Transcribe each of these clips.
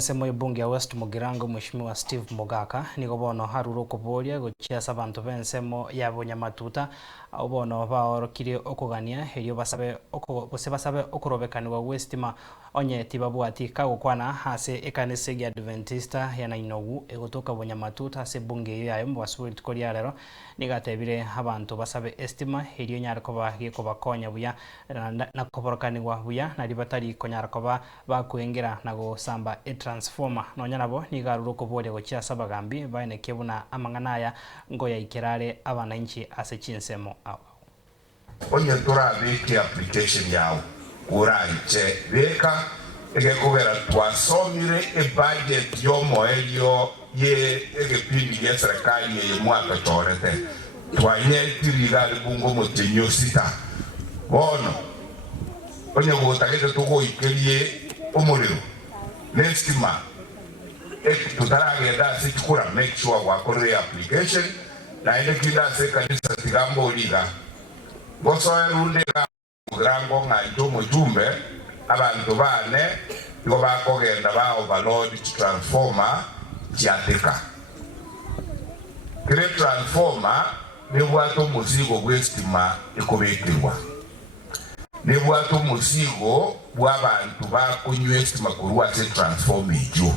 ensemo y'ebunge ya West Mugirango Mheshimiwa Steve Mogaka niko bono haruro kuboria gochiasa abantu b'ensemo ya Bunyamatuta abo bono baorokire okugania erio basabe okurobekaniwa gw'estima onye tibabwati kagukwana hase ekanisa ya Adventista ya Nainogu egotoka Bunyamatuta ase bunge iyo yayo mbwasubiri tukoria rero nigatebire abantu basabe estima erio nyara koba gikobakonya buya na koborokaniwa buya na ribatari konyara koba bakwengera na gusamba transformer nonya nabo nigaruro kuboria gochiasa bagambi baeneke buna amanganaya ngo ya ikirare abananchi ase chinsemo awo onye turabiki application yawo uranje beka egekubera twasomire budget yomoelio ye egepindi ya serikali ye mwaka torete twanye tirigali bungo mutenyo sita bono onye gutagete tugo ikerie umuriro nestima tutaragenda sikura make sure wakore application na ile kila kanisa tigambo liga boso erunde ka grango nganjo mujumbe abantu bane ngo bakogenda ba overload transformer kiateka kire transformer ni bwato musigo gwestima ikobekirwa ni bwato musigo bw'abantu bakunywestima kurwa se transform ijo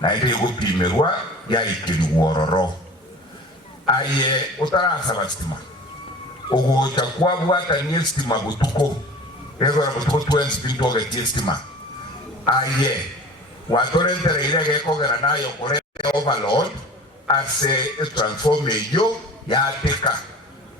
na ile gupimerwa ya ikiriwororo aye utarasa bastima ugocha kwa bwata nyestima gutuko ego na gutuko twens bintoga nyestima aye watorentera ile gekogera nayo kore overload ase transform ijo ya teka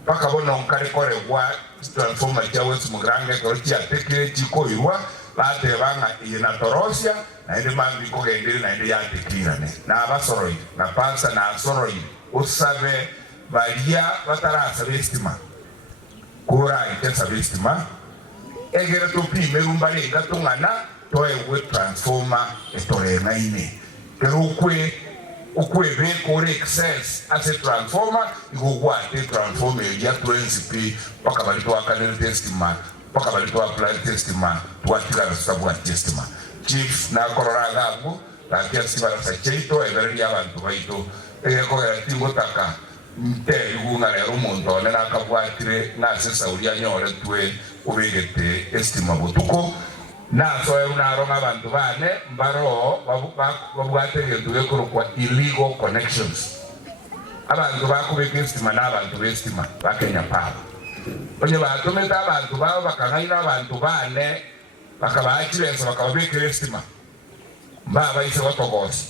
paka bona onkare kore wa transformer ya West Mugirango korochi ateke chiko irwa bate banga ina torosia na ile mambi ko gendere na ile ya tekirane na abasoroi na pansa na asoroi usabe balia batarasa bestima kura itesa bestima egere to primeiro mbale gatungana toe we transformer estore na ine pero ukwe be kore excess ase transformer igogwa te transformer ya 20p paka balito akanere testima paka balito apply testima tuatika sabu testima chief na kororaga abu la testima sa cheito every abantu baito ko tingo taka nte igunga lero muntu na kabwatire na sesa ulia nyore twe ubegete estima butuko na so una ronga abantu bane mbaro babwate yetuwe kwa illegal connections abantu bakubeka estima na abantu bestima bakenya papa onye batometa abantu babo bakangaira abantu bane bakabakire so bakabeka estima baba ise batogosi